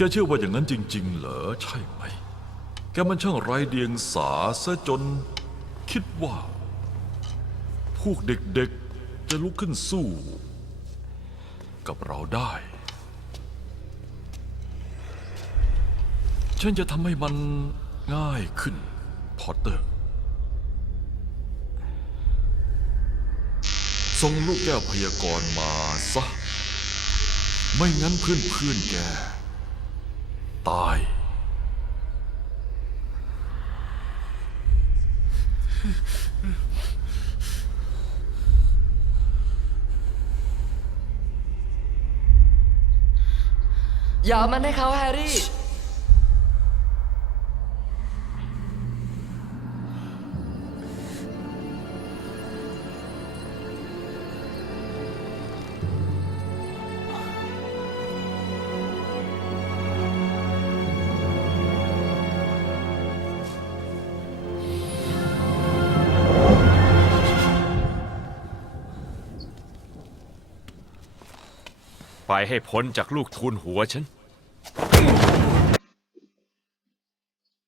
แกเชื่อว่าอย่างนั้นจริง ๆ เหรอใช่ไหม แกมันช่างไร้เดียงสาซะจน คิดว่า พวกเด็กๆจะลุกขึ้นสู้ กับเราได้ ฉันจะทำให้มันง่ายขึ้น พอตเตอร์ ส่งลูกแก้วพยากรณ์มาซะ ไม่งั้นเพื่อนๆแก ตาย อย่าเอามันให้เขาแฮร์รี่ ไปให้พ้นจากลูกทูลหัวฉัน